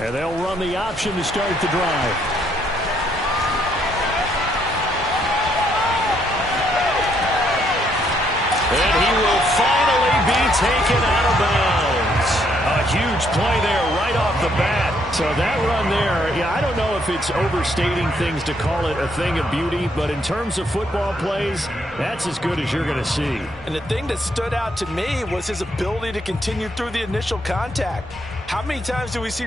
And they'll run the option to start the drive. And he will finally be taken out of bounds. A huge play there right off the bat. So that run there, yeah, I don't know if it's overstating things to call it a thing of beauty, but in terms of football plays, that's as good as you're going to see. And the thing that stood out to me was his ability to continue through the initial contact. How many times do we see...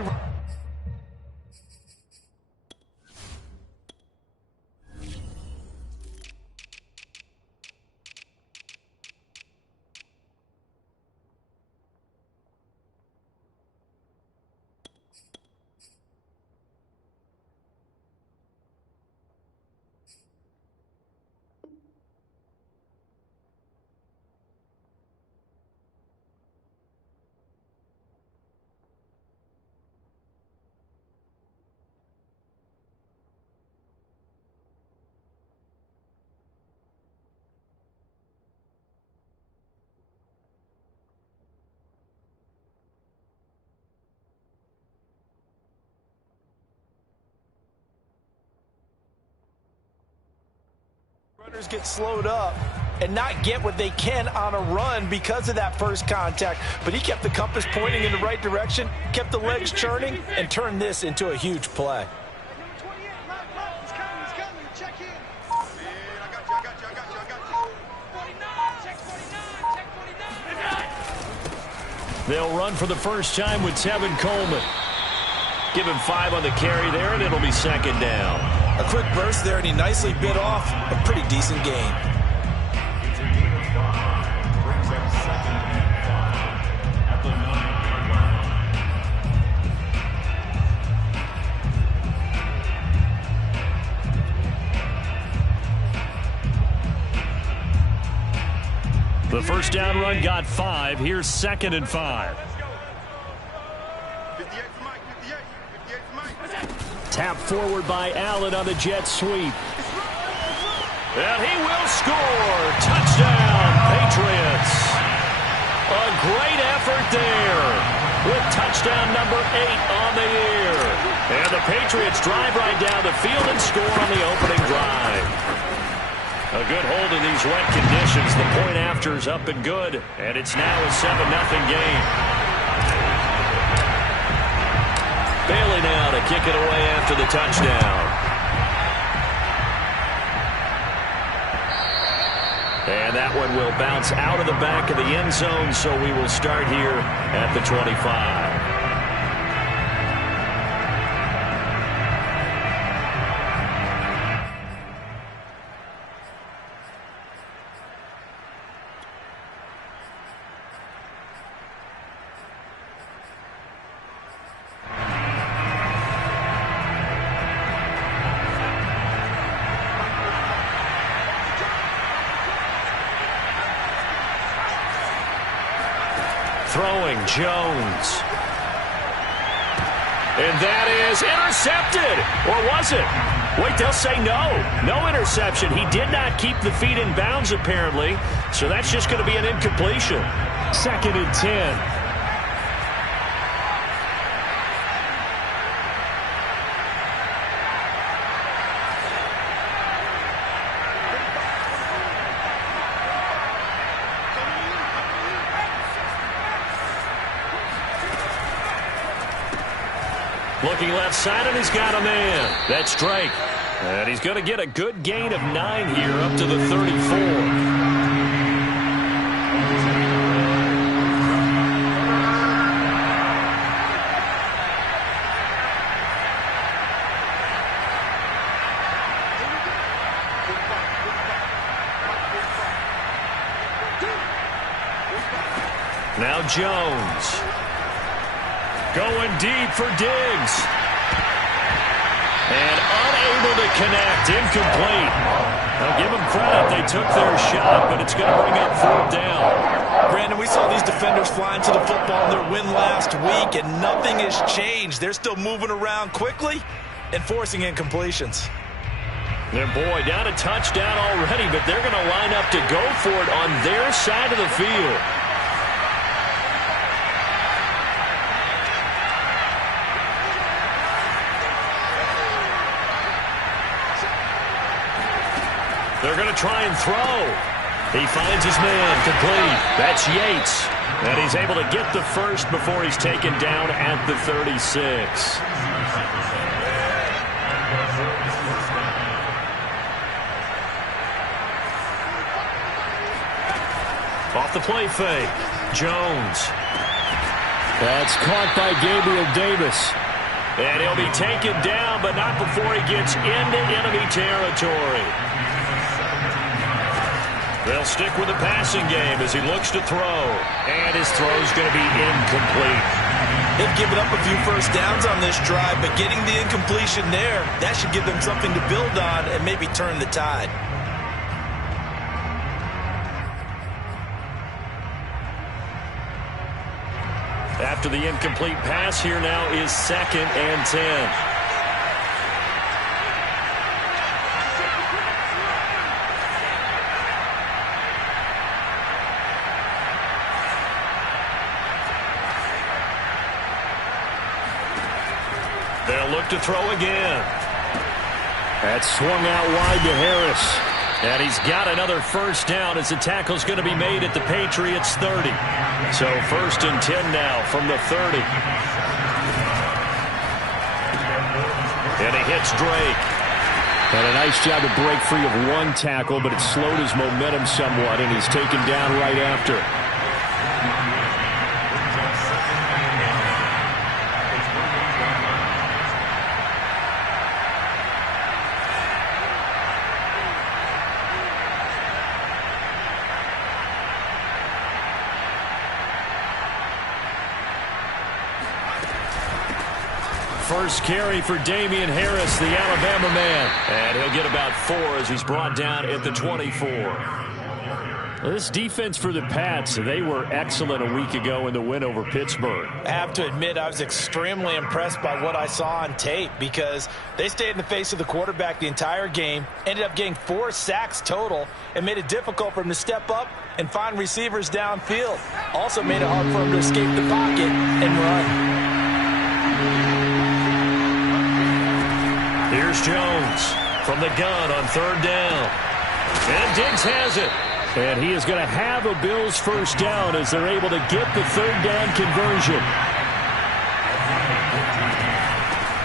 Runners get slowed up and not get what they can on a run because of that first contact. But he kept the compass pointing in the right direction, kept the legs churning, and turned this into a huge play. They'll run for the first time with Tevin Coleman. Give him 5 on the carry there, and it'll be second down. A quick burst there, and he nicely bit off a pretty decent gain. The first down run got 5. Here's 2nd and 5. Tap forward by Allen on the jet sweep. And he will score. Touchdown, Patriots. A great effort there with touchdown number 8 on the year. And the Patriots drive right down the field and score on the opening drive. A good hold in these wet conditions. The point after is up and good. And it's now a 7-0 game. Bailey now to kick it away after the touchdown. And that one will bounce out of the back of the end zone, so we will start here at the 25. Throwing Jones. And that is intercepted. Or was it? Wait, they'll say no. No interception. He did not keep the feet in bounds, apparently. So that's just going to be an incompletion. 2nd and 10. Looking left side, and he's got a man. That's Drake. And he's going to get a good gain of 9 here up to the 34. Now Jones. Going deep for Diggs. And unable to connect. Incomplete. I'll give them credit. They took their shot, but it's going to bring up 4th down. Brandon, we saw these defenders flying to the football in their win last week, and nothing has changed. They're still moving around quickly and forcing incompletions. Their boy down a touchdown already, but they're going to line up to go for it on their side of the field. going to try and throw. He finds his man complete. That's Yates. And he's able to get the first before he's taken down at the 36. Off the play fake. Jones. That's caught by Gabriel Davis. And he'll be taken down, but not before he gets into enemy territory. They'll stick with the passing game as he looks to throw. And his throw's going to be incomplete. They've given up a few first downs on this drive, but getting the incompletion there, that should give them something to build on and maybe turn the tide. After the incomplete pass, here now is 2nd and 10. They'll look to throw again. That's swung out wide to Harris. And he's got another first down as the tackle's going to be made at the Patriots' 30. So 1st and 10 now from the 30. And he hits Drake. And a nice job to break free of one tackle, but it slowed his momentum somewhat, and he's taken down right after. First carry for Damian Harris, the Alabama man. And he'll get about 4 as he's brought down at the 24. Well, this defense for the Pats, they were excellent a week ago in the win over Pittsburgh. I have to admit, I was extremely impressed by what I saw on tape because they stayed in the face of the quarterback the entire game, ended up getting 4 sacks total, and made it difficult for him to step up and find receivers downfield. Also made it hard for him to escape the pocket and run. Here's Jones from the gun on 3rd down. And Diggs has it. And he is going to have a Bills first down as they're able to get the 3rd down conversion.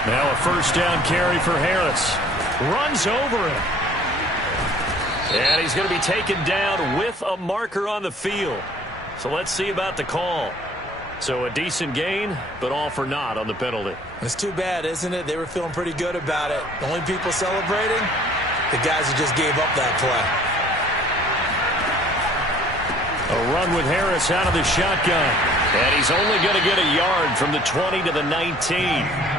Now a first down carry for Harris. Runs over him. And he's going to be taken down with a marker on the field. So let's see about the call. So a decent gain, but all for naught on the penalty. It's too bad, isn't it? They were feeling pretty good about it. The only people celebrating, the guys who just gave up that play. A run with Harris out of the shotgun. And he's only going to get a yard from the 20 to the 19.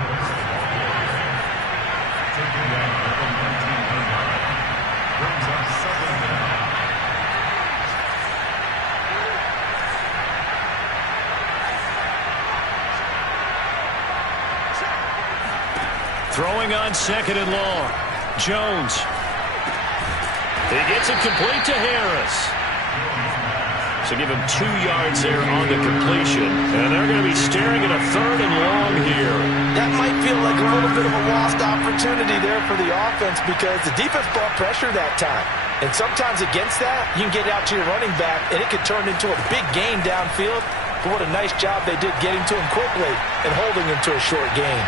Throwing on 2nd and long. Jones. He gets it complete to Harris. So give him 2 yards there on the completion. And they're going to be staring at a 3rd and long here. That might feel like a little bit of a lost opportunity there for the offense because the defense brought pressure that time. And sometimes against that, you can get out to your running back, and it could turn into a big gain downfield. But what a nice job they did getting to him quickly and holding him to a short gain.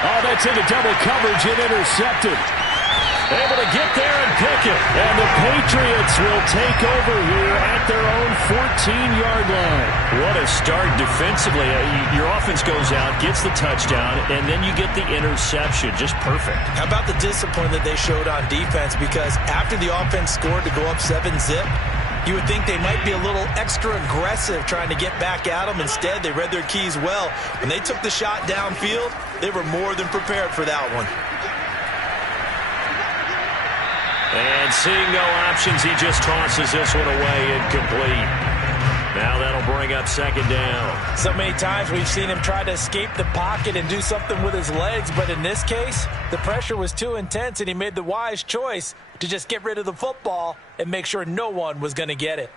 Oh, that's into double coverage and intercepted. Able to get there and pick it. And the Patriots will take over here at their own 14-yard line. What a start defensively. Your offense goes out, gets the touchdown, and then you get the interception. Just perfect. How about the discipline that they showed on defense? Because after the offense scored to go up 7-zip, you would think they might be a little extra aggressive trying to get back at them. Instead, they read their keys well. When they took the shot downfield, they were more than prepared for that one. And seeing no options, he just tosses this one away incomplete. Now that'll bring up 2nd down. So many times we've seen him try to escape the pocket and do something with his legs, but in this case, the pressure was too intense and he made the wise choice to just get rid of the football and make sure no one was going to get it.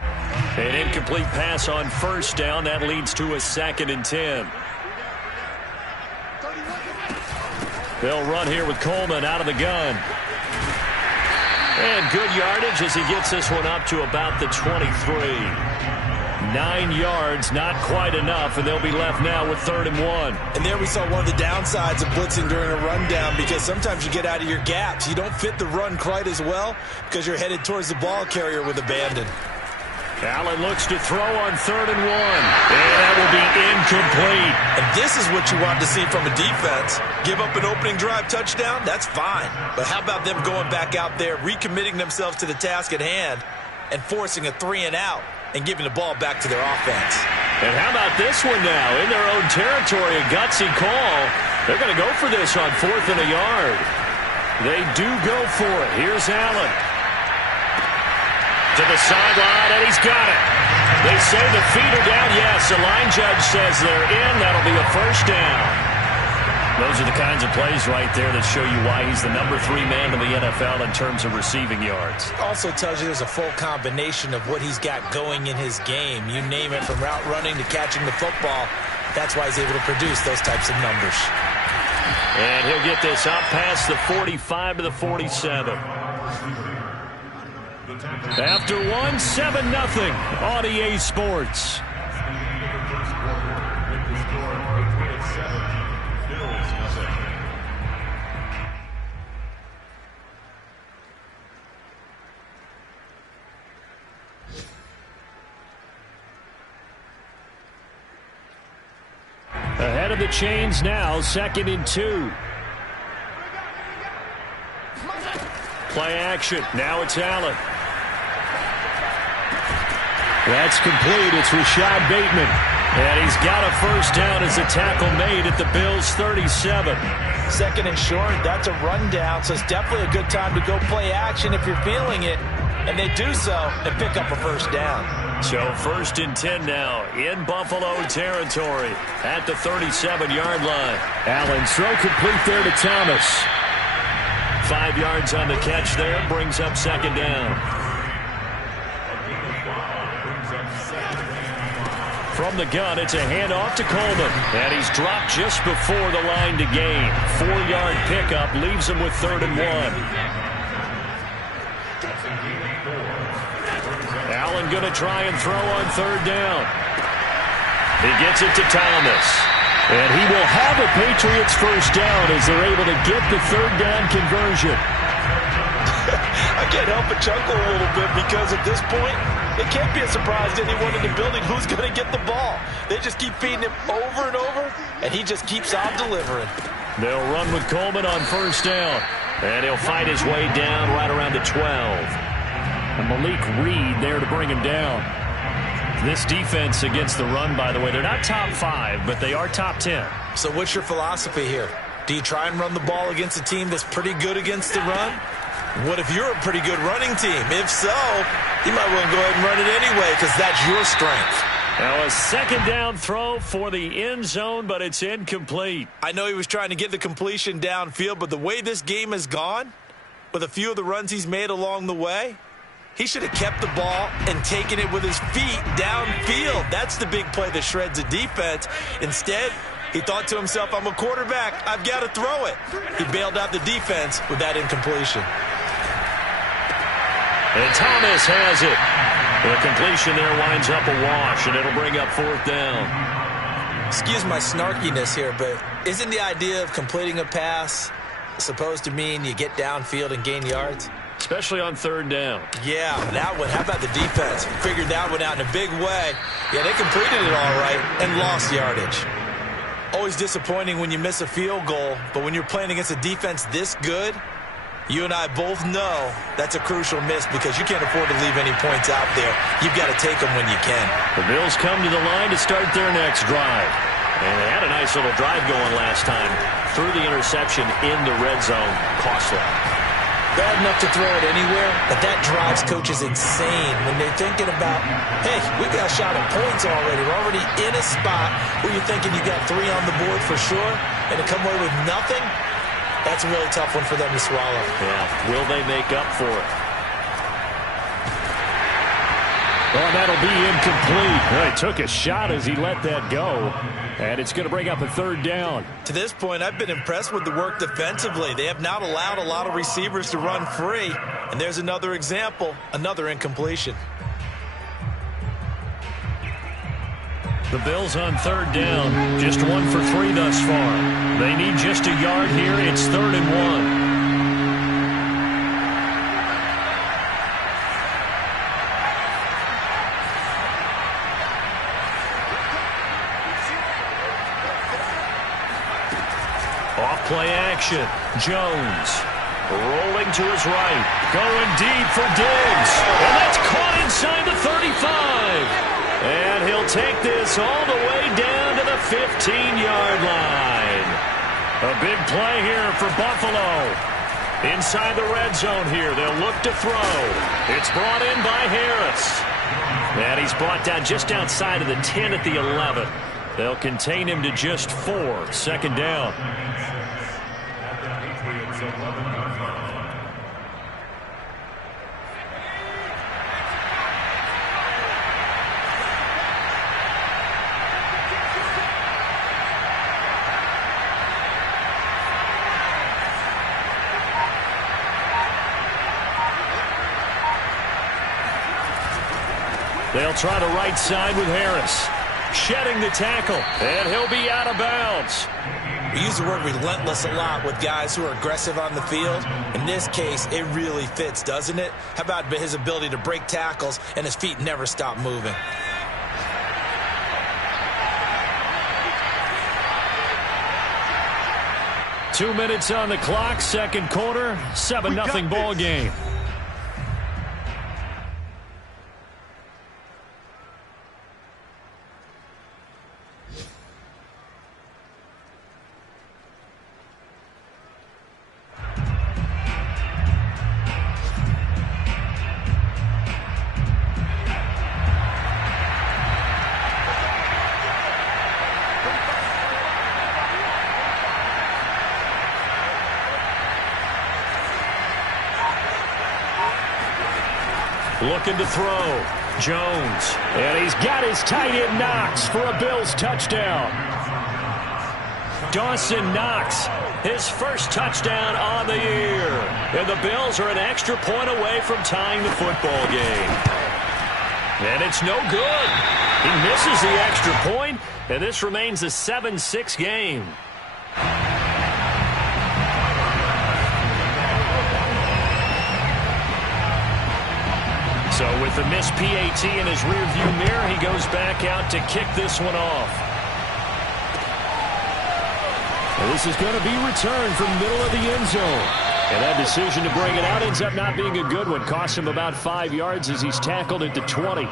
An incomplete pass on 1st down. That leads to a 2nd and 10. They'll run here with Coleman out of the gun. And good yardage as he gets this one up to about the 23. 9 yards, not quite enough, and they'll be left now with 3rd and 1. And there we saw one of the downsides of blitzing during a rundown, because sometimes you get out of your gaps. You don't fit the run quite as well because you're headed towards the ball carrier with abandon. Allen looks to throw on 3rd and 1. And that will be incomplete. And this is what you want to see from a defense. Give up an opening drive touchdown, that's fine. But how about them going back out there, recommitting themselves to the task at hand, and forcing a 3 and out, and giving the ball back to their offense. And how about this one now? In their own territory, a gutsy call. They're going to go for this on 4th and a yard. They do go for it. Here's Allen. To the sideline, and he's got it. They say the feet are down. Yes, the line judge says they're in. That'll be a 1st down. Those are the kinds of plays right there that show you why he's the number 3 man in the NFL in terms of receiving yards. Also tells you there's a full combination of what he's got going in his game. You name it, from route running to catching the football. That's why he's able to produce those types of numbers. And he'll get this up past the 45 to the 47. After 1, 7-0 on EA Sports. Ahead of the chains now, 2nd and 2. Play action. Now it's Allen. That's complete. It's Rashad Bateman. And he's got a 1st down as a tackle made at the Bills' 37. 2nd and short, that's a rundown, so it's definitely a good time to go play action if you're feeling it. And they do so and pick up a 1st down. So 1st and 10 now in Buffalo territory at the 37-yard line. Allen's throw complete there to Thomas. 5 yards on the catch there, brings up 2nd down. From the gun, it's a handoff to Coleman. And he's dropped just before the line to gain. 4-yard pickup leaves him with 3rd and 1. Allen going to try and throw on 3rd down. He gets it to Thomas. And he will have a Patriots 1st down as they're able to get the 3rd down conversion. I can't help but chuckle a little bit, because at this point, it can't be a surprise to anyone in the building who's going to get the ball. They just keep feeding him over and over, and he just keeps on delivering. They'll run with Coleman on 1st down. And he'll fight his way down right around the 12. And Malik Reed there to bring him down. This defense against the run, by the way, they're not top 5, but they are top 10. So what's your philosophy here? Do you try and run the ball against a team that's pretty good against the run? What if you're a pretty good running team? If so, you might want to go ahead and run it anyway, because that's your strength. Now a 2nd down throw for the end zone, but it's incomplete. I know he was trying to get the completion downfield, but the way this game has gone, with a few of the runs he's made along the way, he should have kept the ball and taken it with his feet downfield. That's the big play that shreds a defense. Instead, he thought to himself, I'm a quarterback, I've got to throw it. He bailed out the defense with that incompletion. And Thomas has it. The completion there winds up a wash, and it'll bring up 4th down. Excuse my snarkiness here, but isn't the idea of completing a pass supposed to mean you get downfield and gain yards? Especially on 3rd down. Yeah, that one. How about the defense? Figured that one out in a big way. Yeah, they completed it all right and lost yardage. Always disappointing when you miss a field goal, but when you're playing against a defense this good, you and I both know that's a crucial miss, because you can't afford to leave any points out there. You've got to take them when you can. The Bills come to the line to start their next drive. And they had a nice little drive going last time. Threw the interception in the red zone. Costly. Bad enough to throw it anywhere, but that drives coaches insane when they're thinking about, hey, we've got a shot at points already. We're already in a spot where you're thinking you got 3 on the board for sure, and to come away with nothing, that's a really tough one for them to swallow. Yeah, will they make up for it? Oh, that'll be incomplete. He took a shot as he let that go. And it's going to bring up a third down. To this point, I've been impressed with the work defensively. They have not allowed a lot of receivers to run free. And there's another example, another incompletion. The Bills on third down. Just 1 for 3 thus far. They need just a yard here. It's 3rd and 1. Play action. Jones rolling to his right. Going deep for Diggs. And that's caught inside the 35. And he'll take this all the way down to the 15-yard line. A big play here for Buffalo. Inside the red zone here. They'll look to throw. It's brought in by Harris. And he's brought down just outside of the 10 at the 11. They'll contain him to just 4. 2nd down. They'll try the right side with Harris. Shedding the tackle, and he'll be out of bounds. We use the word relentless a lot with guys who are aggressive on the field. In this case, it really fits, doesn't it? How about his ability to break tackles and his feet never stop moving? Two minutes on the clock, second quarter, 7-0 ball game. Looking to throw. Jones. And he's got his tight end Knox for a Bills touchdown. Dawson Knox, his first touchdown on the year. And the Bills are an extra point away from tying the football game. And it's no good. He misses the extra point, and this remains a 7-6 game. So with the missed PAT in his rearview mirror, he goes back out to kick this one off. And this is going to be returned from middle of the end zone. And that decision to bring it out ends up not being a good one. Costs him about 5 yards as he's tackled at the 20.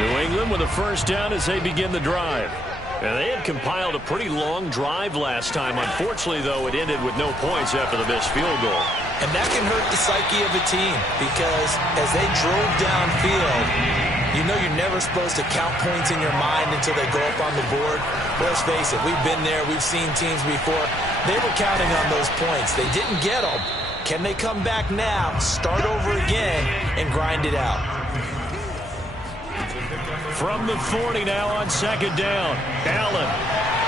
New England with a first down as they begin the drive. And they had compiled a pretty long drive last time. Unfortunately, though, it ended with no points after the missed field goal. And that can hurt the psyche of a team because as they drove downfield, you know you're never supposed to count points in your mind until they go up on the board. But let's face it, we've been there. We've seen teams before. They were counting on those points. They didn't get them. Can they come back now, start over again, and grind it out? From the 40 now on second down. Allen.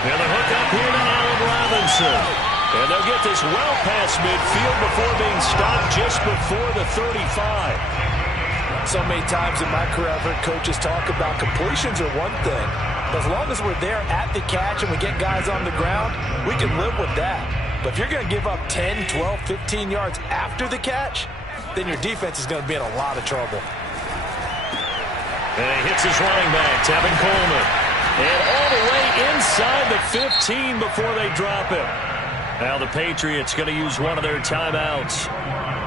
And the hook up here to Allen Robinson. And they'll get this well past midfield before being stopped just before the 35. So many times in my career, I've heard coaches talk about completions are one thing. But as long as we're there at the catch and we get guys on the ground, we can live with that. But if you're going to give up 10, 12, 15 yards after the catch, then your defense is going to be in a lot of trouble. And he hits his running back, Tevin Coleman. And all the way inside the 15 before they drop him. Now the Patriots going to use one of their timeouts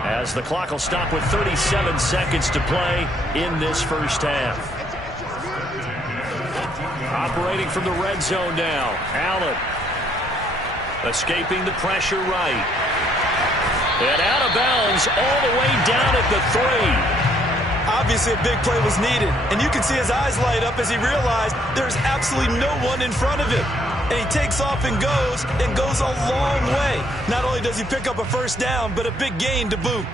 as the clock will stop with 37 seconds to play in this first half. Operating from the red zone now. Allen. Escaping the pressure right. And out of bounds all the way down at the 3. Obviously, a big play was needed, and you can see his eyes light up as he realized there's absolutely no one in front of him. And he takes off and goes a long way. Not only does he pick up a first down, but a big gain to boot.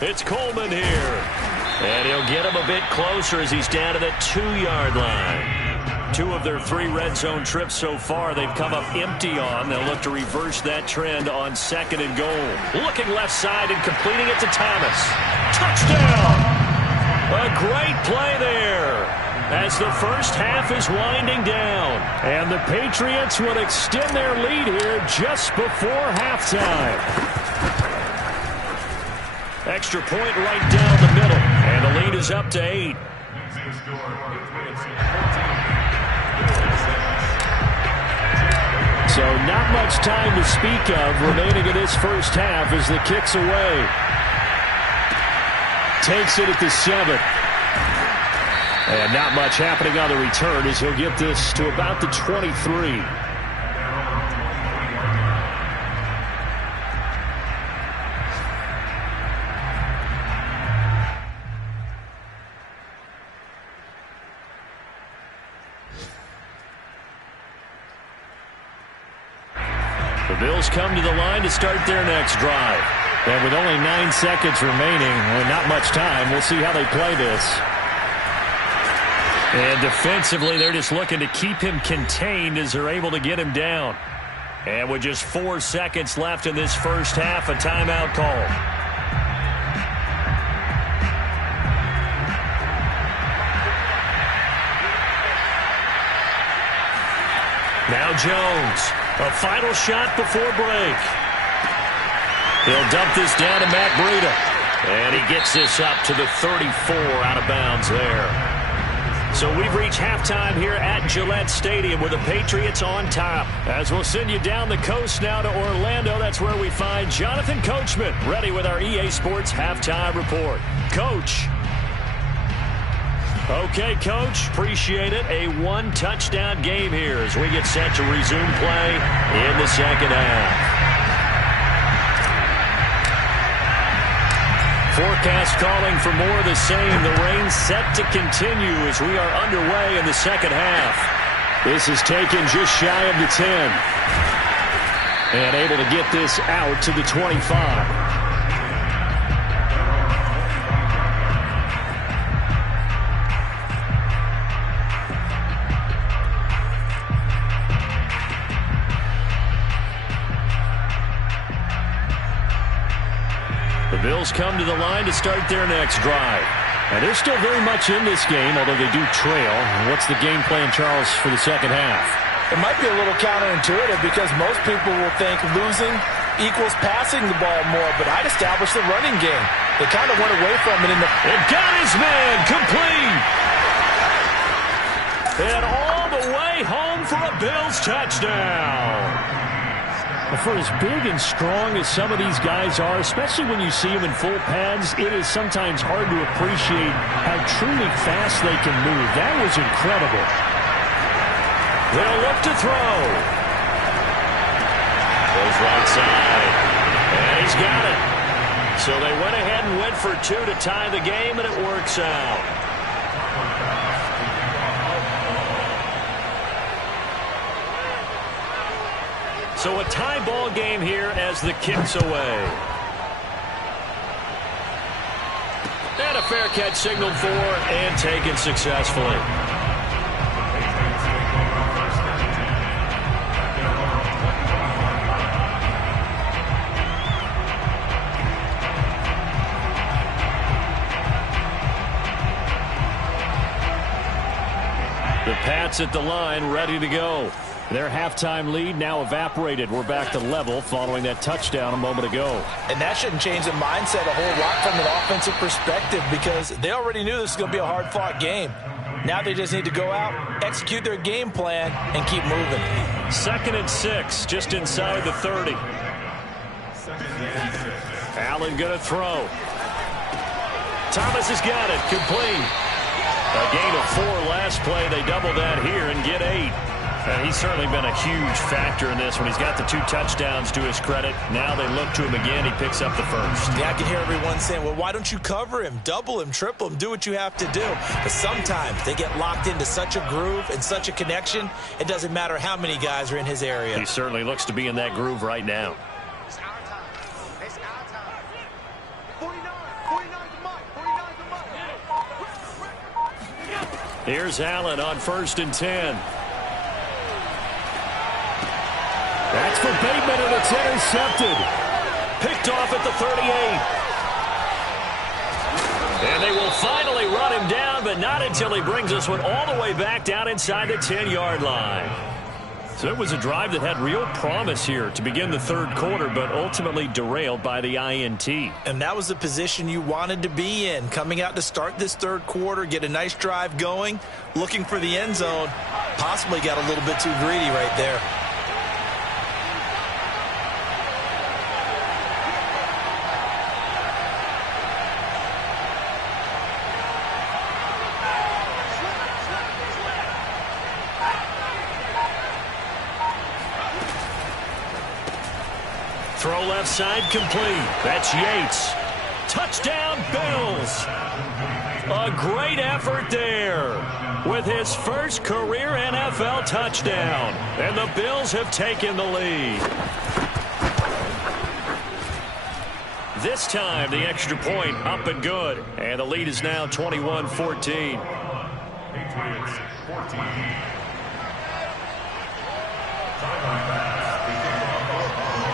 It's Coleman here. And he'll get him a bit closer as he's down to the 2-yard line. 2 of their 3 red zone trips so far they've come up empty on. They'll look to reverse that trend on 2nd and goal. Looking left side and completing it to Thomas. Touchdown! A great play there as the first half is winding down. And the Patriots will extend their lead here just before halftime. Extra point right down the middle. And the lead is up to 8. So not much time to speak of remaining in this first half as the kick's away. Takes it at the 7. And not much happening on the return as he'll get this to about the 23. The Bills come to the line to start their next drive. And with only 9 seconds remaining, and not much time, we'll see how they play this. And defensively, they're just looking to keep him contained as they're able to get him down. And with just 4 seconds left in this first half, a timeout call. Now Jones. A final shot before break. He'll dump this down to Matt Breida. And he gets this up to the 34 out of bounds there. So we've reached halftime here at Gillette Stadium with the Patriots on top. As we'll send you down the coast now to Orlando, that's where we find Jonathan Coachman ready with our EA Sports halftime report. Coach. Okay, Coach, appreciate it. A 1-touchdown game here as we get set to resume play in the second half. Forecast calling for more of the same. The rain set to continue as we are underway in the second half. This is taken just shy of the 10. And able to get this out to the 25. Bills come to the line to start their next drive. And they're still very much in this game, although they do trail. What's the game plan, Charles, for the second half? It might be a little counterintuitive because most people will think losing equals passing the ball more, but I'd establish the running game. They kind of went away from it in the... It got his man complete! And all the way home for a Bills touchdown! For as big and strong as some of these guys are, especially when you see them in full pads, it is sometimes hard to appreciate how truly fast they can move. That was incredible. They'll look to throw. Goes right side. And he's got it. So they went ahead and went for 2 to tie the game, and it works out. So a tie ball game here as the kick's away. And a fair catch signaled for and taken successfully. The Pats at the line ready to go. Their halftime lead now evaporated. We're back to level following that touchdown a moment ago. And that shouldn't change the mindset a whole lot from an offensive perspective because they already knew this was going to be a hard-fought game. Now they just need to go out, execute their game plan, and keep moving. 2nd and 6, just inside the 30. Allen going to throw. Thomas has got it, complete. A gain of 4 last play. They double that here and get 8. And he's certainly been a huge factor in this when he's got the 2 touchdowns to his credit. Now they look to him again. He picks up the first. Yeah, I can hear everyone saying, well, why don't you cover him, double him, triple him, do what you have to do. But sometimes they get locked into such a groove and such a connection, it doesn't matter how many guys are in his area. He certainly looks to be in that groove right now. Here's Allen on 1st and 10. That's for Bateman, and it's intercepted. Picked off at the 38. And they will finally run him down, but not until he brings us one all the way back down inside the 10-yard line. So it was a drive that had real promise here to begin the 3rd quarter, but ultimately derailed by the INT. And that was the position you wanted to be in, coming out to start this 3rd quarter, get a nice drive going, looking for the end zone. Possibly got a little bit too greedy right there. Throw left side complete. That's Yates. Touchdown, Bills. A great effort there with his first career NFL touchdown. And the Bills have taken the lead. This time, the extra point up and good. And the lead is now 21-14. Patriots 14.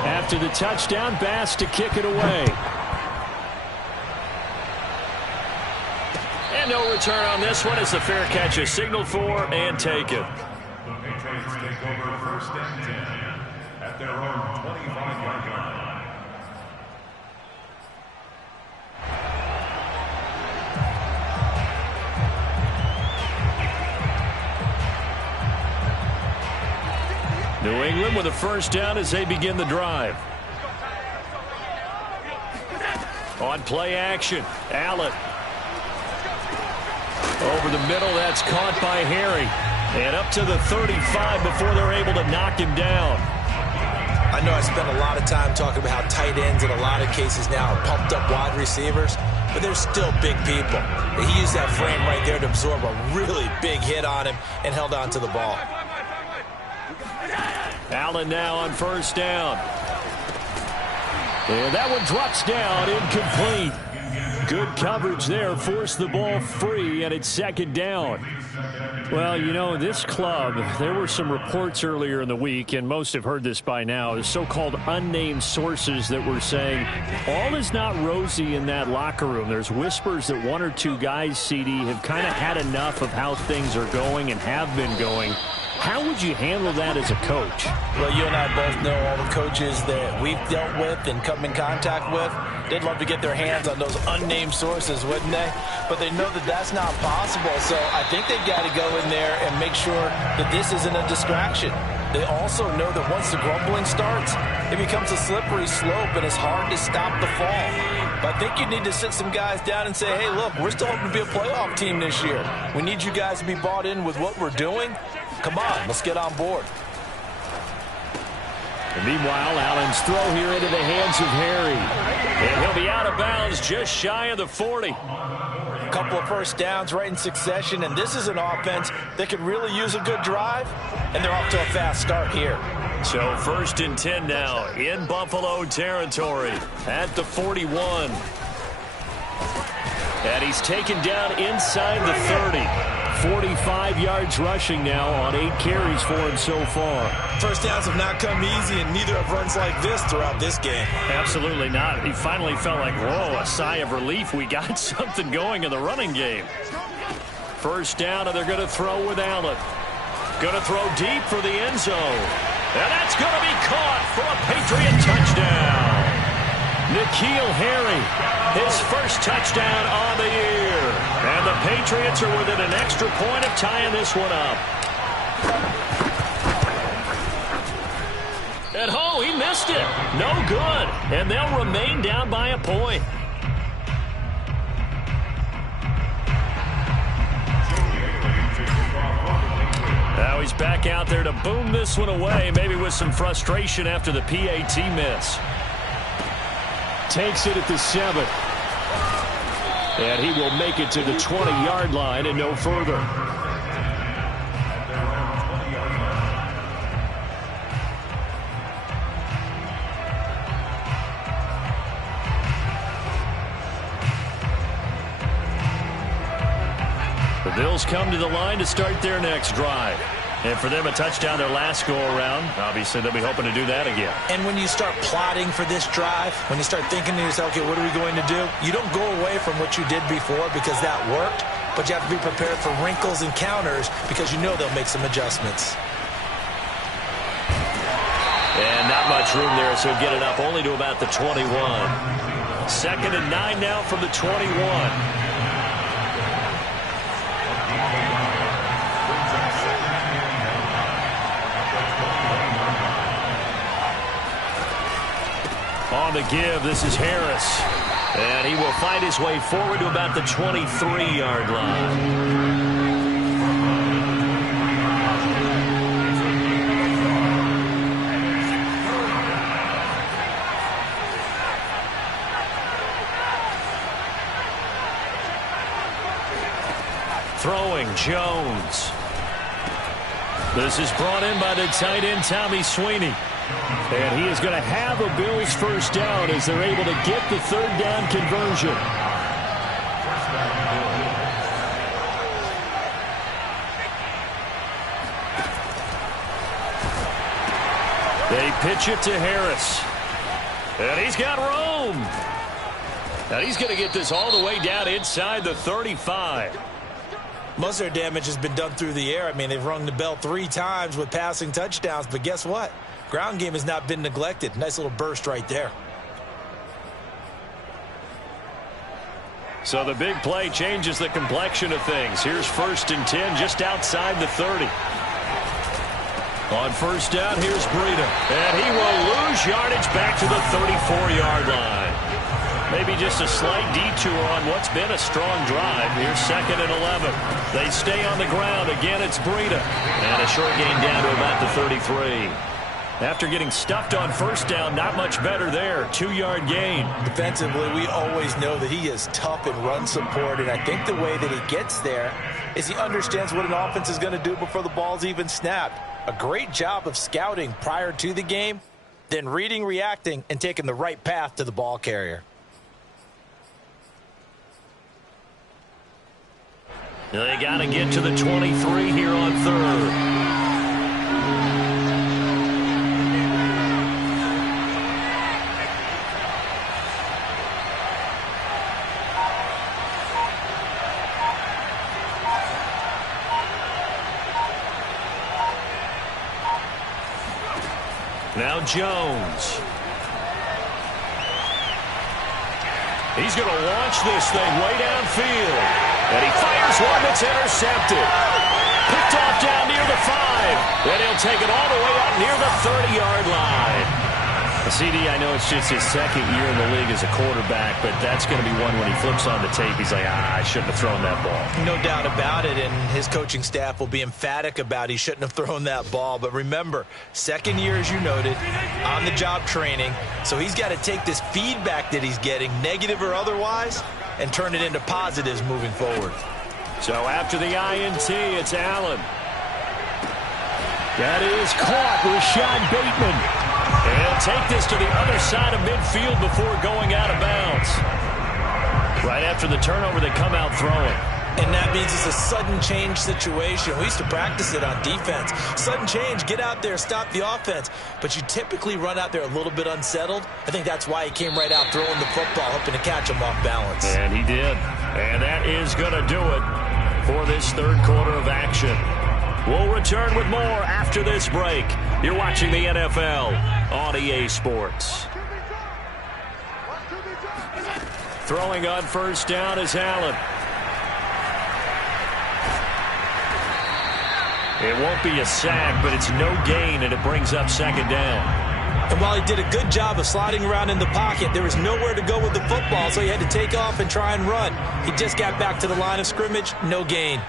After the touchdown, Bass to kick it away. And no return on this one as the fair catch is signaled for and taken. The Patriots take over 1st and 10 at their own 25-yard line. New England with a 1st down as they begin the drive. On play action, Allen. Over the middle, that's caught by Harry. And up to the 35 before they're able to knock him down. I know I spent a lot of time talking about how tight ends in a lot of cases now are pumped up wide receivers, but they're still big people. He used that frame right there to absorb a really big hit on him and held on to the ball. Allen now on 1st down. And that one drops down, incomplete. Good coverage there, forced the ball free, and it's 2nd down. Well, you know, this club, there were some reports earlier in the week, and most have heard this by now, the so-called unnamed sources that were saying all is not rosy in that locker room. There's whispers that 1 or 2 guys, CD, have kind of had enough of how things are going and have been going. How would you handle that as a coach? Well, you and I both know all the coaches that we've dealt with and come in contact with. They'd love to get their hands on those unnamed sources, wouldn't they? But they know that that's not possible. So I think they've got to go in there and make sure that this isn't a distraction. They also know that once the grumbling starts, it becomes a slippery slope and it's hard to stop the fall. But I think you need to sit some guys down and say, hey, look, we're still hoping to be a playoff team this year. We need you guys to be bought in with what we're doing. Come on, let's get on board. And meanwhile, Allen's throw here into the hands of Harry. And he'll be out of bounds just shy of the 40. A couple of 1st downs right in succession, and this is an offense that could really use a good drive, and they're off to a fast start here. So 1st and 10 now in Buffalo territory at the 41. And he's taken down inside the 30. 45 yards rushing now on 8 carries for him so far. 1st downs have not come easy, and neither have runs like this throughout this game. Absolutely not. He finally felt like, whoa, a sigh of relief. We got something going in the running game. 1st down, and they're going to throw with Allen. Going to throw deep for the end zone. And that's going to be caught for a Patriot touchdown. N'Keal Harry, his 1st touchdown on the year. And the Patriots are within an extra point of tying this one up. And oh, he missed it. No good. And they'll remain down by a point. he's back out there to boom this one away, maybe with some frustration after the PAT miss. Takes it at the 7. And he will make it to the 20-yard line and no further. The Bills come to the line to start their next drive. And for them, a touchdown their last go-around. Obviously, they'll be hoping to do that again. And when you start plotting for this drive, when you start thinking to yourself, okay, what are we going to do? You don't go away from what you did before because that worked, but you have to be prepared for wrinkles and counters because you know they'll make some adjustments. And not much room there, so get it up only to about the 21. 2nd and 9 now from the 21. On the give, this is Harris. And he will find his way forward to about the 23-yard line. Throwing, Jones. This is brought in by the tight end, Tommy Sweeney. And he is going to have a Bills first down as they're able to get the 3rd down conversion. They pitch it to Harris. And he's got room. And he's going to get this all the way down inside the 35. Most of their damage has been done through the air. I mean, they've rung the bell 3 times with passing touchdowns, but guess what? Ground game has not been neglected. Nice little burst right there. So the big play changes the complexion of things. Here's 1st and 10 just outside the 30. On 1st down, here's Breida. And he will lose yardage back to the 34-yard line. Maybe just a slight detour on what's been a strong drive. Here's 2nd and 11. They stay on the ground. Again, it's Breida. And a short gain down to about the 33. After getting stuffed on 1st down, not much better there. 2-yard gain. Defensively, we always know that he is tough in run support, and I think the way that he gets there is he understands what an offense is going to do before the ball's even snapped. A great job of scouting prior to the game, then reading, reacting, and taking the right path to the ball carrier. They got to get to the 23 here on 3rd. Now Jones. He's going to launch this thing way downfield. And he fires one that's intercepted. Picked off down near the 5. And he'll take it all the way up near the 30-yard line. CD, I know it's just his 2nd year in the league as a quarterback, but that's going to be one when he flips on the tape, he's like, I shouldn't have thrown that ball. No doubt about it, and his coaching staff will be emphatic about he shouldn't have thrown that ball. But remember, 2nd year, as you noted, on-the-job training, so he's got to take this feedback that he's getting, negative or otherwise, and turn it into positives moving forward. So after the INT, it's Allen. That is caught. Rashad Bateman. And he'll take this to the other side of midfield before going out of bounds. Right after the turnover, they come out throwing. And that means it's a sudden change situation. We used to practice it on defense. Sudden change, get out there, stop the offense. But you typically run out there a little bit unsettled. I think that's why he came right out throwing the football, hoping to catch him off balance. And he did. And that is going to do it for this 3rd quarter of action. We'll return with more after this break. You're watching the NFL on EA Sports. Throwing on 1st down is Allen. It won't be a sack, but it's no gain, and it brings up 2nd down. And while he did a good job of sliding around in the pocket, there was nowhere to go with the football, so he had to take off and try and run. He just got back to the line of scrimmage, no gain.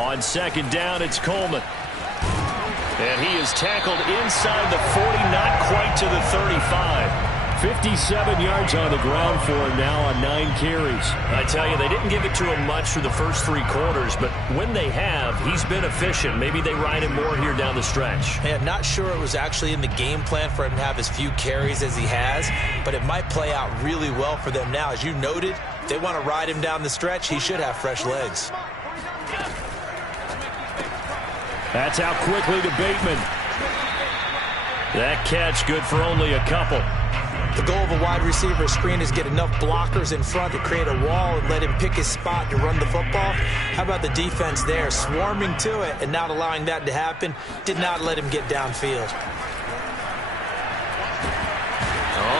On second down, it's Coleman. And he is tackled inside the 40, not quite to the 35. 57 yards on the ground for him now on 9 carries. I tell you, they didn't give it to him much for the first 3 quarters, but when they have, he's been efficient. Maybe they ride him more here down the stretch. Hey, I'm not sure it was actually in the game plan for him to have as few carries as he has, but it might play out really well for them now. As you noted, if they want to ride him down the stretch, he should have fresh legs. That's out quickly to Bateman. That catch good for only a couple. The goal of a wide receiver screen is get enough blockers in front to create a wall and let him pick his spot to run the football. How about the defense there, swarming to it and not allowing that to happen? Did not let him get downfield.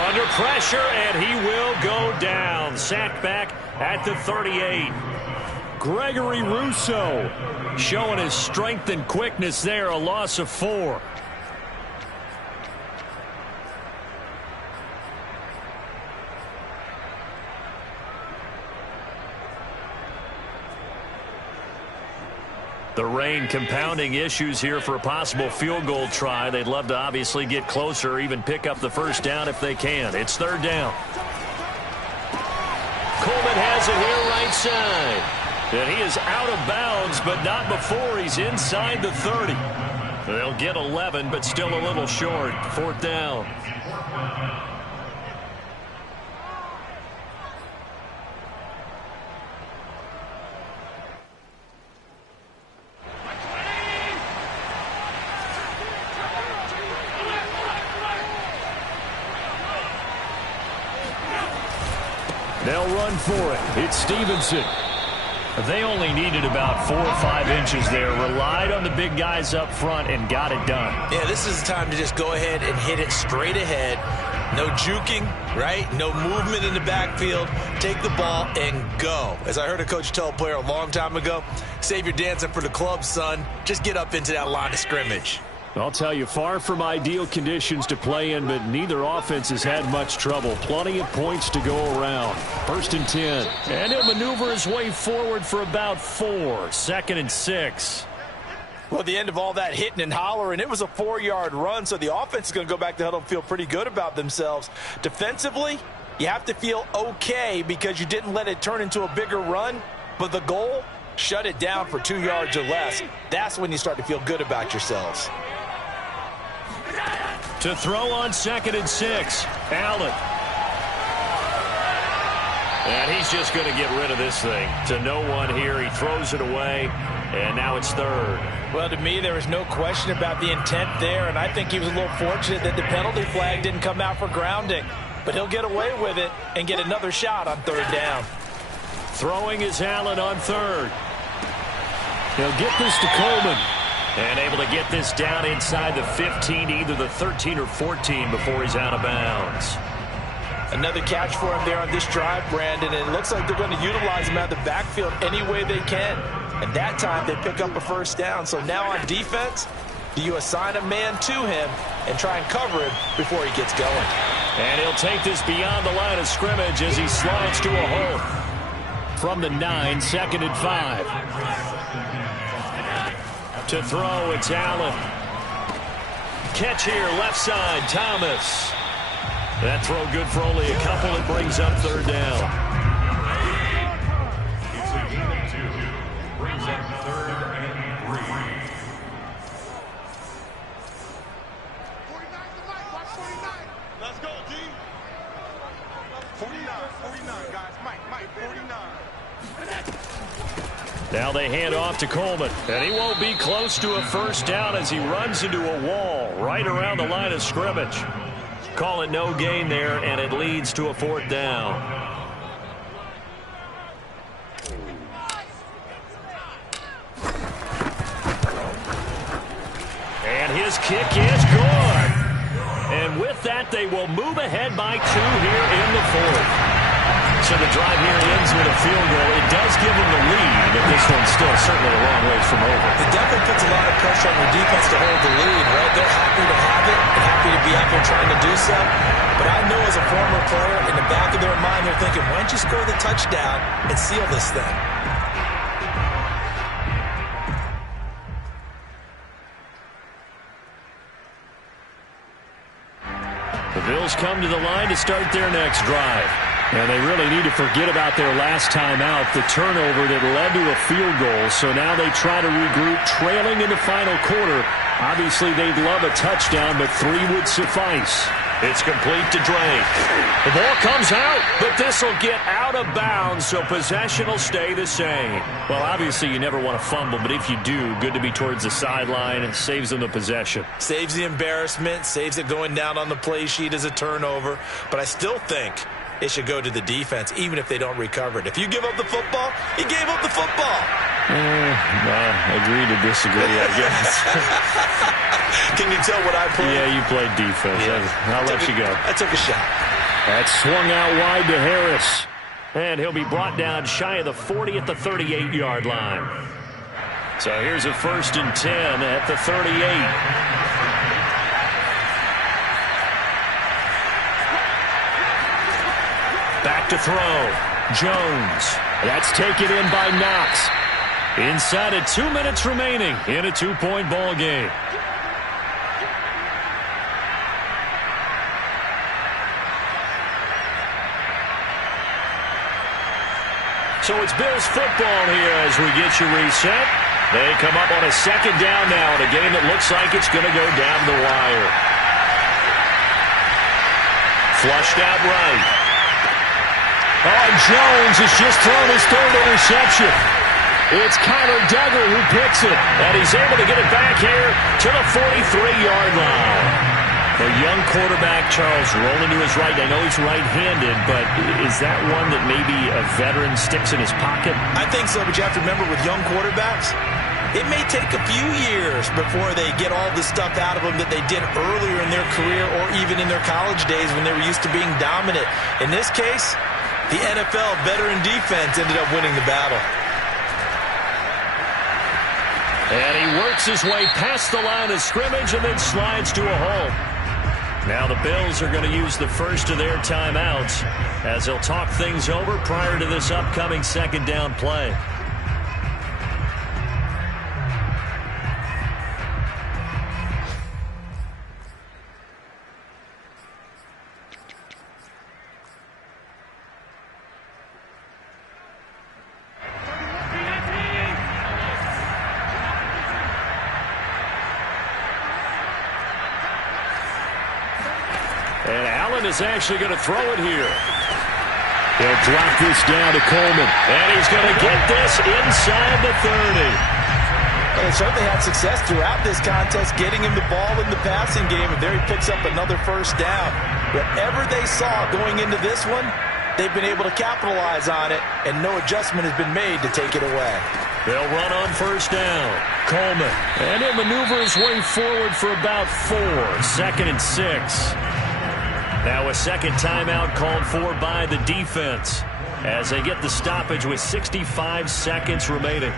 Under pressure, and he will go down. Sacked back at the 38. Gregory Rousseau showing his strength and quickness there, a loss of 4. The rain compounding issues here for a possible field goal try. They'd love to obviously get closer or even pick up the first down if they can. It's 3rd down. Coleman has it here right side. And he is out of bounds, but not before he's inside the 30. They'll get 11, but still a little short. 4th down. They'll run for it. It's Stevenson. They only needed about 4 or 5 inches there. Relied on the big guys up front and got it done. Yeah, this is the time to just go ahead and hit it straight ahead. No juking, right? No movement in the backfield. Take the ball and go. As I heard a coach tell a player a long time ago, save your dancing for the club, son. Just get up into that line of scrimmage. I'll tell you, far from ideal conditions to play in, but neither offense has had much trouble. Plenty of points to go around. 1st and 10. And he'll maneuver his way forward for about 4. 2nd and 6. Well, at the end of all that hitting and hollering, it was a 4-yard run, so the offense is going to go back to huddle and feel pretty good about themselves. Defensively, you have to feel okay because you didn't let it turn into a bigger run, but the goal, shut it down for 2 yards or less. That's when you start to feel good about yourselves. To throw on 2nd and 6, Allen. And he's just going to get rid of this thing. To no one here, he throws it away, and now it's 3rd. Well, to me, there was no question about the intent there, and I think he was a little fortunate that the penalty flag didn't come out for grounding. But he'll get away with it and get another shot on 3rd down. Throwing is Allen on 3rd. He'll get this to Coleman. And able to get this down inside the 15, either the 13 or 14 before he's out of bounds. Another catch for him there on this drive, Brandon. And it looks like they're going to utilize him out of the backfield any way they can. And that time they pick up a 1st down. So now on defense, do you assign a man to him and try and cover him before he gets going? And he'll take this beyond the line of scrimmage as he slides to a hole. From the 9, 2nd and 5. To throw, it's Allen. Catch here, left side, Thomas. That throw good for only a couple. It brings up 3rd down. Brings up 3rd and 3. 49 to Mike, watch 49. Let's go, D. 49, guys. Mike, 49. Now they hand off to Coleman. And he won't be close to a 1st down as he runs into a wall right around the line of scrimmage. Call it no gain there, and it leads to a 4th down. And his kick is good. And with that, they will move ahead by 2 here in the 4th. So the drive here ends with a field goal. It does give them the lead, but this one's still certainly a long ways from over. It definitely puts a lot of pressure on their defense to hold the lead, right? They're happy to have it and happy to be out there trying to do so. But I know as a former player, in the back of their mind, they're thinking, why don't you score the touchdown and seal this thing? Bills come to the line to start their next drive. And they really need to forget about their last time out, the turnover that led to a field goal. So now they try to regroup, trailing in the final quarter. Obviously, they'd love a touchdown, but 3 would suffice. It's complete to Drake. The ball comes out, but this will get out of bounds, so possession will stay the same. Well, obviously, you never want to fumble, but if you do, good to be towards the sideline. It saves them the possession. Saves the embarrassment, saves it going down on the play sheet as a turnover. But I still think it should go to the defense, even if they don't recover it. If you give up the football, you gave up the football. Agree to disagree, I guess. Can you tell what I played? Yeah, you played defense. Yeah. I'll let you go. I took a shot. That swung out wide to Harris. And he'll be brought down shy of the 40 at the 38-yard line. So here's a 1st and 10 at the 38. Back to throw. Jones. That's taken in by Knox. Inside of 2 minutes remaining in a 2-point ball game. So it's Bills football here as we get you reset. They come up on a 2nd down now in a game that looks like it's going to go down the wire. Flushed out right. Oh, and Jones has just thrown his 3rd interception. It's Kyler Duggar who picks it, and he's able to get it back here to the 43-yard line. The young quarterback, Charles, rolling to his right. I know he's right-handed, but is that one that maybe a veteran sticks in his pocket? I think so, but you have to remember with young quarterbacks, it may take a few years before they get all the stuff out of them that they did earlier in their career or even in their college days when they were used to being dominant. In this case, the NFL veteran defense ended up winning the battle. And he works his way past the line of scrimmage and then slides to a halt. Now the Bills are going to use the first of their timeouts as they'll talk things over prior to this upcoming 2nd down play. And Allen is actually going to throw it here. He'll drop this down to Coleman. And he's going to get this inside the 30. They certainly had success throughout this contest getting him the ball in the passing game. And there he picks up another 1st down. Whatever they saw going into this one, they've been able to capitalize on it. And no adjustment has been made to take it away. They'll run on 1st down. Coleman. And he'll maneuver his way forward for about 4. 2nd and 6. Now a 2nd timeout called for by the defense as they get the stoppage with 65 seconds remaining.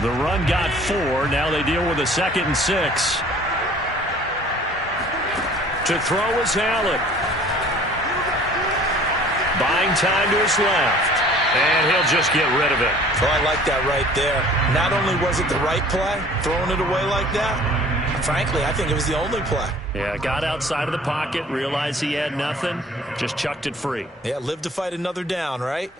The run got 4. Now they deal with a 2nd and 6. To throw is Allen. Buying time to his left. And he'll just get rid of it. Oh, I like that right there. Not only was it the right play, throwing it away like that, frankly, I think it was the only play. Yeah, got outside of the pocket, realized he had nothing, just chucked it free. Yeah, live to fight another down, right?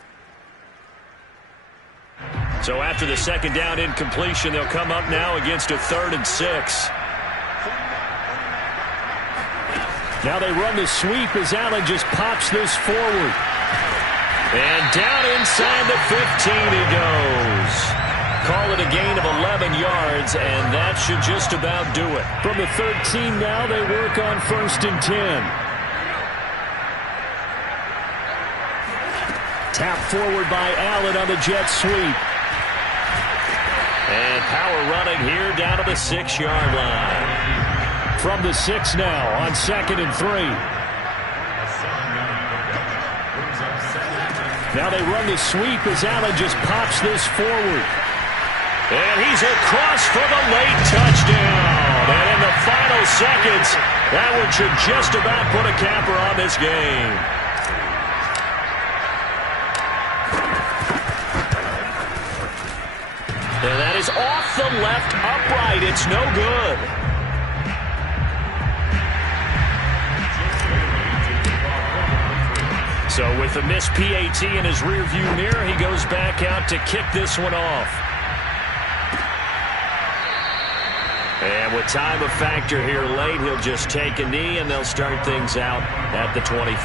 So after the 2nd down incompletion, they'll come up now against a 3rd and 6. Now they run the sweep as Allen just pops this forward. And down inside the 15 he goes. Call it a gain of 11 yards, and that should just about do it. From the 13 now, they work on 1st and 10. Tap forward by Allen on the jet sweep. And power running here down to the 6-yard line. From the 6 now on 2nd and 3. Now they run the sweep as Allen just pops this forward. And he's across for the late touchdown. And in the final seconds, that one should just about put a capper on this game. And that is off the left upright. It's no good. So with the missed PAT in his rearview mirror, he goes back out to kick this one off. And with time a factor here late, he'll just take a knee, and they'll start things out at the 25.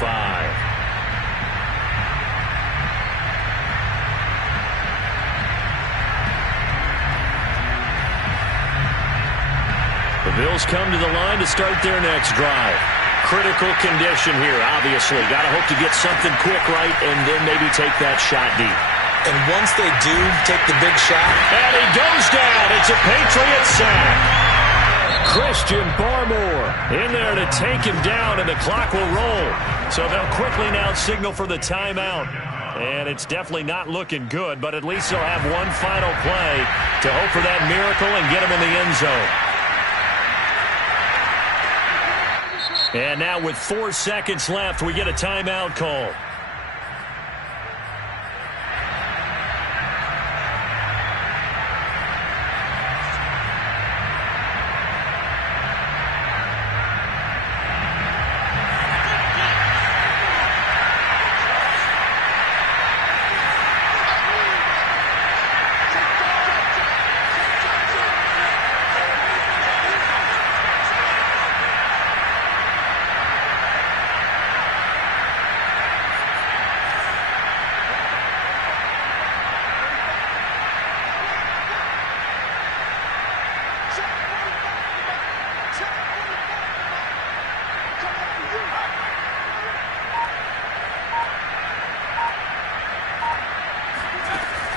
The Bills come to the line to start their next drive. Critical condition here, obviously. Got to hope to get something quick right and then maybe take that shot deep. And once they do take the big shot. And he goes down. It's a Patriot sack. Christian Barmore in there to take him down, and the clock will roll. So they'll quickly now signal for the timeout. And it's definitely not looking good, but at least they'll have one final play to hope for that miracle and get him in the end zone. And now with 4 seconds left, we get a timeout call.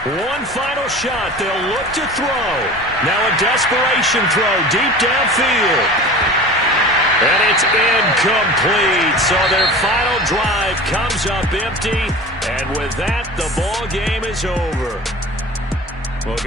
One final shot. They'll look to throw. Now a desperation throw deep downfield. And it's incomplete. So their final drive comes up empty. And with that, the ball game is over.